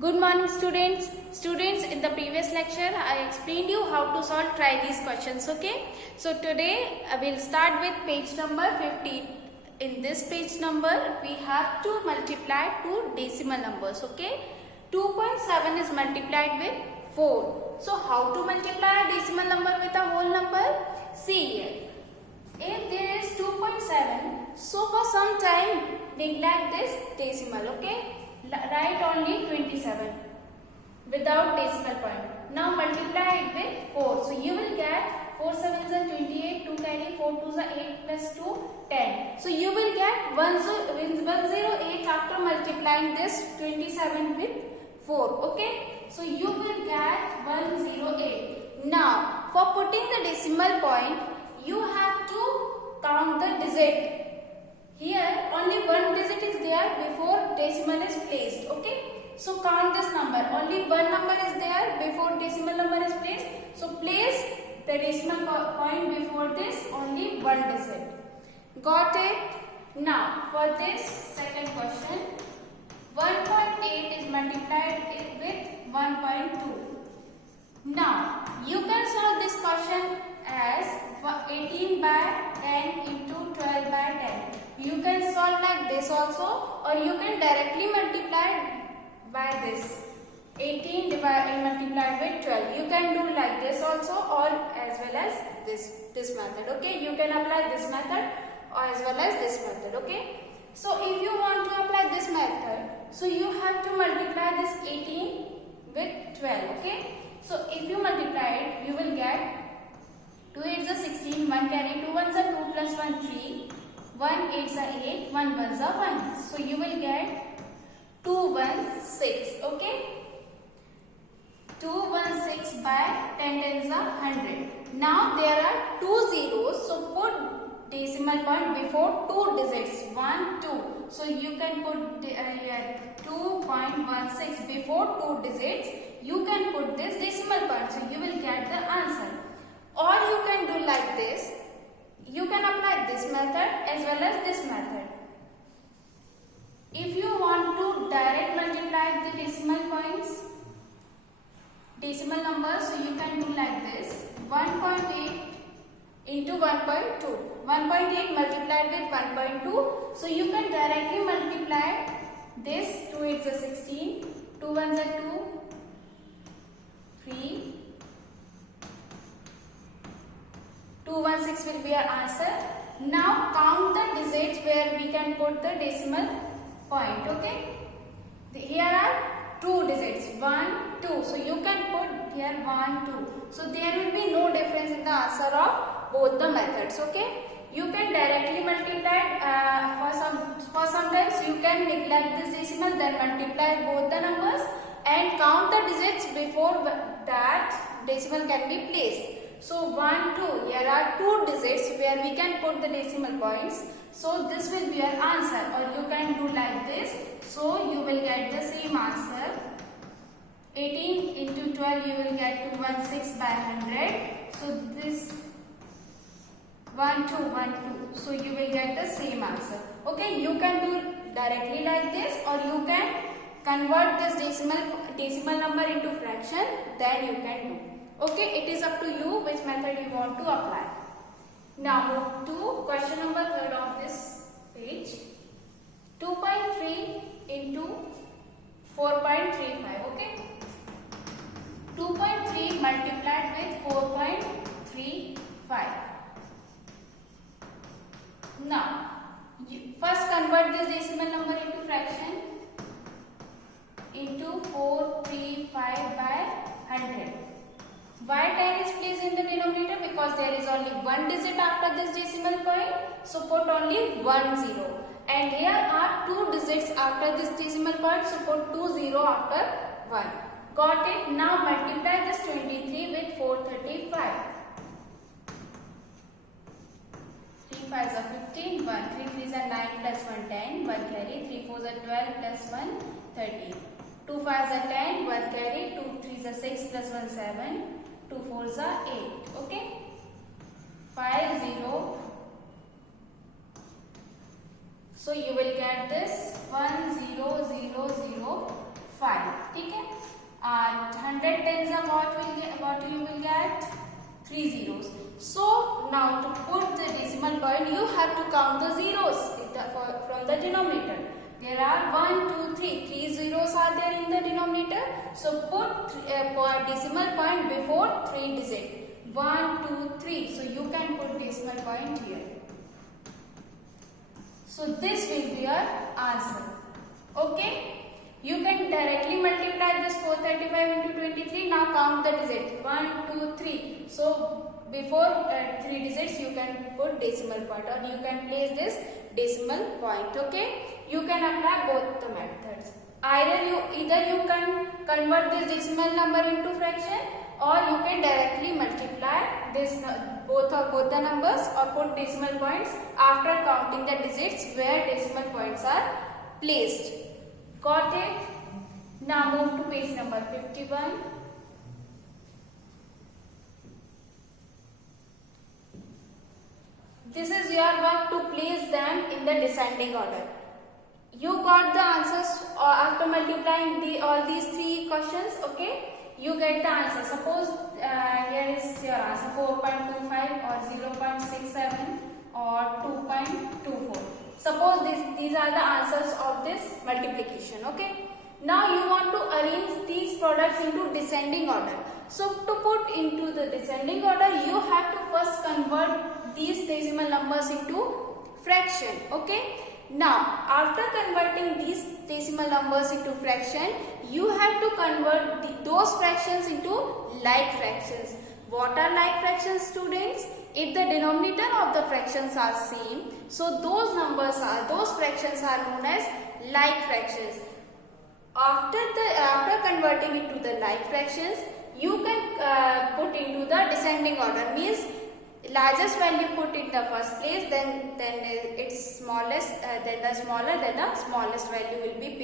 Good morning students. Students, in the previous lecture I explained you how to solve try these questions, okay? So today I will start with page number 15. In this page number we have to multiply two decimal numbers, okay? 2.7 is multiplied with 4. So how to multiply a decimal number with a whole number? See here. If there is 2.7, so for some time neglect this decimal, okay? Write only 27 without decimal point. Now multiply it with 4. So you will get 4 7s are 28, 2 carry 4 2s are 8 plus 2 10. So you will get 108 after multiplying this 27 with 4. Okay. So you will get 108. Now for putting the decimal point, you have to count the digit. Here only one digit is there before decimal is placed, okay? So count this number, only one number is there before decimal number is placed. So place the decimal point before this, only one digit. Got it? Now for this second question, 1.8 is multiplied with 1.2. Now you can solve this question as 18 by 10 into 12 by 10. You can solve like this also, or you can directly multiply by this 18 multiplied with 12. You can do like this also, or as well as this method, okay? You can apply this method or as well as this method, okay? So if you want to apply this method, so you have to multiply this 18 with 12, okay? So if you multiply it, you will get 2 8s are 16, 1 carry, 2 1s are 2 plus 1 3, 1 8s are 8, 1 1s are 1. So you will get 2 1 6, okay? 2 1 6 by 10 tens are 100. Now there are two zeros, so put decimal point before two digits, 1 2. So you can put 2.16 before two digits. You can put this decimal point, so you will get the answer. Or you can do like this. You can apply this method as well as this method. If you want to direct multiply the decimal numbers, so you can do like this. 1.8 into 1.2. 1.8 multiplied with 1.2. So you can directly multiply this. 2 8s are 16, 2 1s are 2, 3, 216 will be our answer. Now count the digits where we can put the decimal point, okay? Here are two digits, 1, 2. So you can put here 1, 2. So there will be no difference in the answer of both the methods, okay? You can directly multiply for sometimes you can neglect this decimal, then multiply both the numbers and count the digits before that decimal can be placed. So 1, 2, here are two digits where we can put the decimal points. So this will be your answer, or you can do like this. So you will get the same answer. 18 into 12 you will get 216 by 100. So this 1 2 1 2. So you will get the same answer. Okay, you can do directly like this, or you can convert this decimal number into fraction. Then you can do. Okay, it is up to you which method you want to apply. Now move to question number 3 of this page. 2.3 into 4.35. Okay. 2.3 multiplied with 4.35. Now first convert this decimal number into fraction into 435 by 100. Why 10 is placed in the denominator? Because there is only one digit after this decimal point. So put only 1 0. And here are two digits after this decimal point. So put 2 0 after 1. Got it? Now multiply this 23 with 435. 3 5s are 15, 1 3 3s are 9 plus 1 10, 1 carry, 3 4s are 12 plus 1 13. 2 5s are 10, 1 carry, 2 3s are 6 plus 1 7. 2 4s are 8, okay? 5 0. So you will get this 1 0 0 0 5. ठीक what you will get 3 zeros. So now to put the decimal point, you have to count the zeros from the denominator. There are 1, 2, 3. 3 zeros are there in the denominator. So put a decimal point before 3 digits. 1, 2, 3. So you can put decimal point here. So this will be your answer. Okay. You can directly multiply this 435 into 23. Now count the digits. 1, 2, 3. So before 3 digits you can put decimal point, or you can place this decimal point. Okay. You can apply both the methods. Either you can convert this decimal number into fraction, or you can directly multiply this both the numbers, or put decimal points after counting the digits where decimal points are placed. Got it? Now move to page number 51. This is your work to place them in the descending order. You got the answers after multiplying all these 3 questions. Okay, you get the answer. Suppose here is your answer: 4.25 or 0.67 or 2.24. Suppose these are the answers of this multiplication. Okay. Now you want to arrange these products into descending order. So to put into the descending order, you have to first convert these decimal numbers into fraction. Okay. Now after converting these decimal numbers into fraction, you have to convert those fractions into like fractions. What are like fractions, students? If the denominator of the fractions are same, so those fractions are known as like fractions. After converting it to the like fractions, you can put into the descending order. Means largest value put in the first place, then its smallest, then the smallest value will be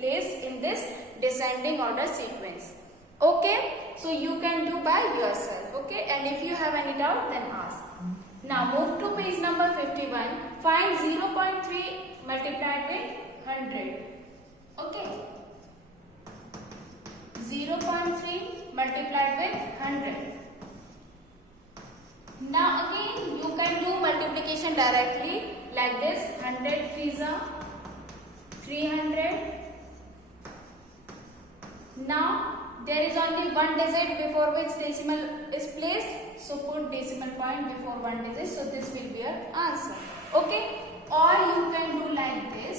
placed in this descending order sequence. Okay, so you can do by yourself. Okay, and if you have any doubt, then ask. Now move to page number 51. Find 0.3 multiplied with 100. Okay, 0.3 multiplied with 100. Now again you can do multiplication directly like this. 100 3s are 300. Now there is only one digit before which decimal is placed, so put decimal point before one digit. So this will be your answer. Okay, or you can do like this.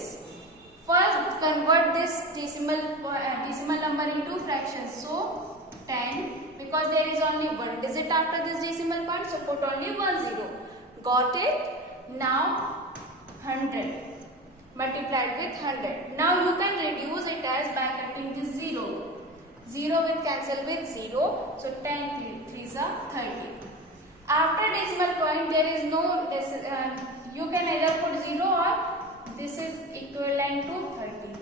First convert this decimal number into fractions. So 10, because there is only one digit after this decimal point, so put only 1 0. Got it? Now 100 multiplied with 100. Now you can reduce it as by cutting this 0. 0 will cancel with 0. So 10 3s are 30. After decimal point there is no you can either put 0 or this is equivalent to 30.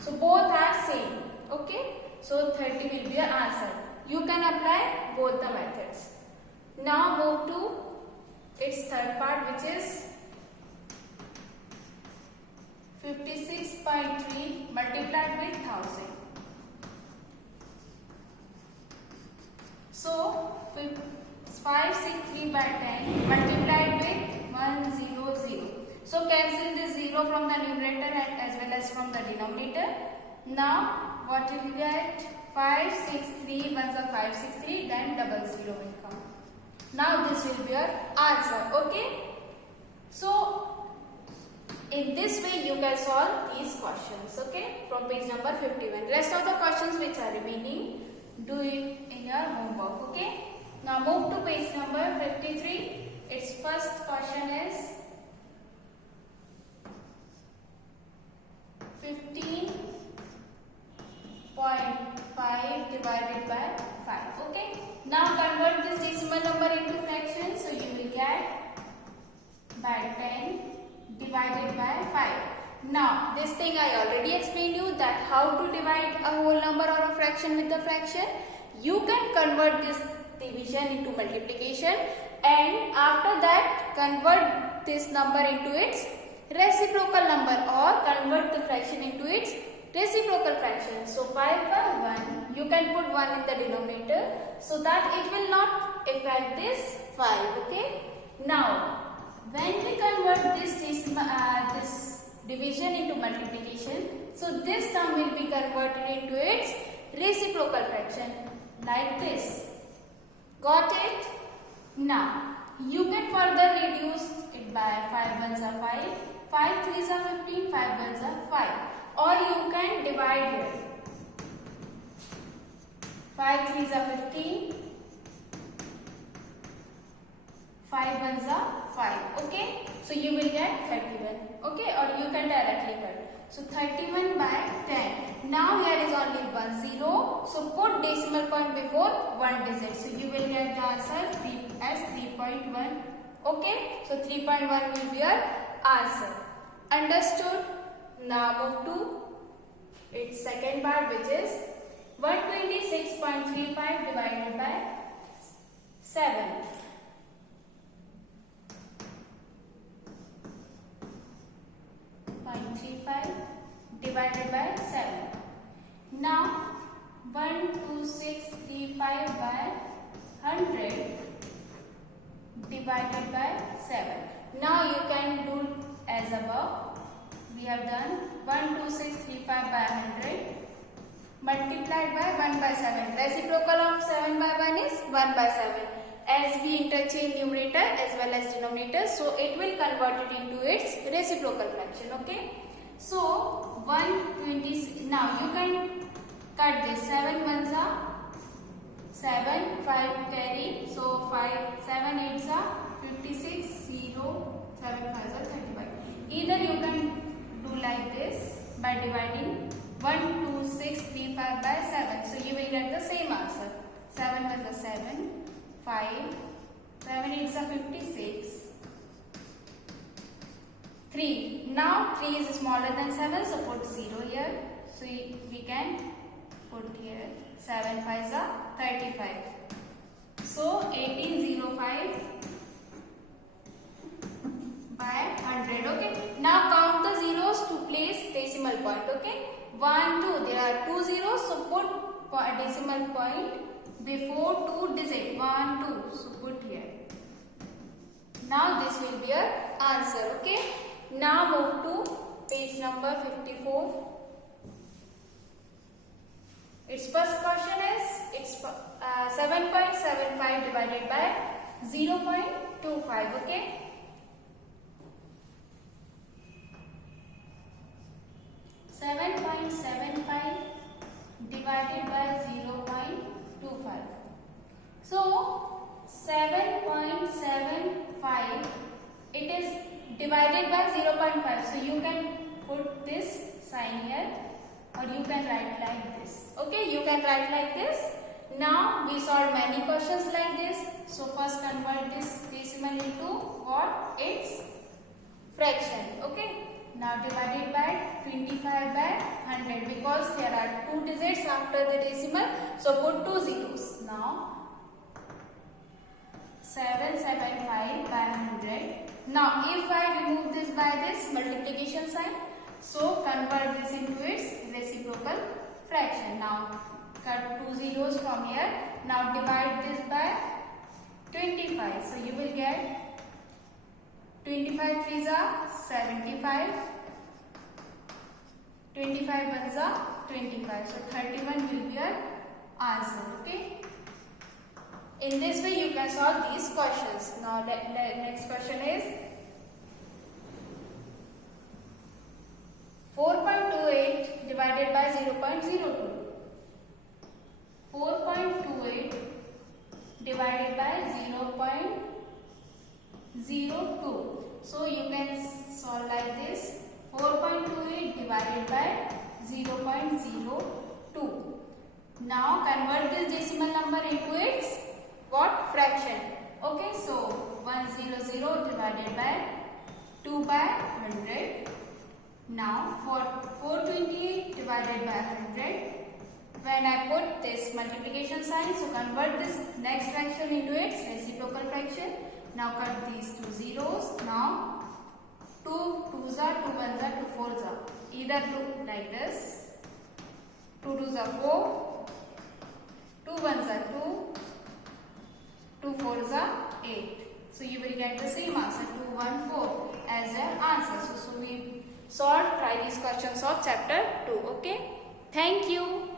So both are same. Okay. So 30 will be your answer. You can apply both the methods. Now move to its third part, which is 56.3 multiplied with 1000. So 563 by 10 multiplied with 100. So cancel this 0 from the numerator and as well as from the denominator. Now what you will get? 563 once of 563, then 00 will come. Now this will be your answer. Okay. So in this way you can solve these questions. Okay, from page number 51. Rest of the questions which are remaining, do it in your homework. Okay. Now move to page number 53. Its first question is 15.5 divided by 5. Okay. Now convert this decimal number into fractions. So you will get by 10 divided by 5. Now this thing I already explained you, that how to divide a whole number or a fraction with the fraction. You can convert this division into multiplication, and after that convert this number into its reciprocal number, or convert the fraction into its reciprocal fraction. So 5 by 1, you can put 1 in the denominator so that it will not affect this 5. Okay. Now, when we convert this division into multiplication, so this term will be converted into its reciprocal fraction like this. Got it? Now, you can further reduce it by 5 ones are 5, 5 threes are 15, 5 ones are 5. Or you can divide here. 5 threes are 15, 5 ones are 5. Okay? So you will get 31. Okay? Or you can directly cut. So 31 by 10. Now here is only 1 0. So put decimal point before one digit. So you will get the answer 3 as 3.1. Okay? So 3.1 will be your answer. Understood? Now move to its second part, which is 126.35 divided by 7. Divided by 7. Now 12635 by 100 divided by 7. Now you can do as above. We have done 12635 by 100 multiplied by 1 by 7. Reciprocal of 7 by 1 is 1 by 7. As we interchange numerator as well as denominator, so it will convert it into its reciprocal fraction. Okay. So 120. Now you can cut this. 7 ones are 7, 5 carry. So 5, 7 8s are 56, 0, 7 5s are 35. Either you can do like this by dividing 12635 by 7. So you will get the same answer. 7 ones are 7, 5, 7 8s are 56. 3. Now 3 is smaller than 7, so put 0 here. So we can put here 7 5s are 35. So 1805 by 100. Okay. Now count the zeros to place decimal point. Okay. 1 2. There are 2 zeros, so put decimal point before 2 digit. 1 2. So put here. Now this will be your answer. Okay. Now move to page number 54. Its first question is 7.75 divided by 0.25. Okay. Divided by 0.25. So 7.75, it is divided by 0.5. So you can put this sign here, or you can write like this. Okay, you can write like this. Now we solved many questions like this. So first convert this decimal into what? Its fraction. Okay. Now divided by 25 by 100, because there are 2 digits after the decimal, so put 2 zeros. Now 775 by 100. Now if I remove this by this multiplication sign, so convert this into its reciprocal fraction. Now cut 2 zeros from here. Now divide this by 25. So you will get 25 threes are 75, 25 ones are 25. So 31 will be your answer. Okay. In this way you can solve these questions. Now the next question is 4.28 divided by 0.02. 4.28 divided by 0.02. So you can solve like this. 4.28 divided by 0.02. Now convert this decimal number into its what? Fraction. Okay, so 100 divided by 2 by 100. Now for 428 divided by 100. When I put this multiplication sign, so convert this next fraction into its reciprocal fraction. Now cut these 2 zeros. Now 2 2s are 2 1s are 2 4s are. Either do like this 2 2s are 4, 2 1s are 2, 2 4s are 8. So you will get the same answer 2 1 4 as your answer. So we try these questions of chapter 2. Okay. Thank you.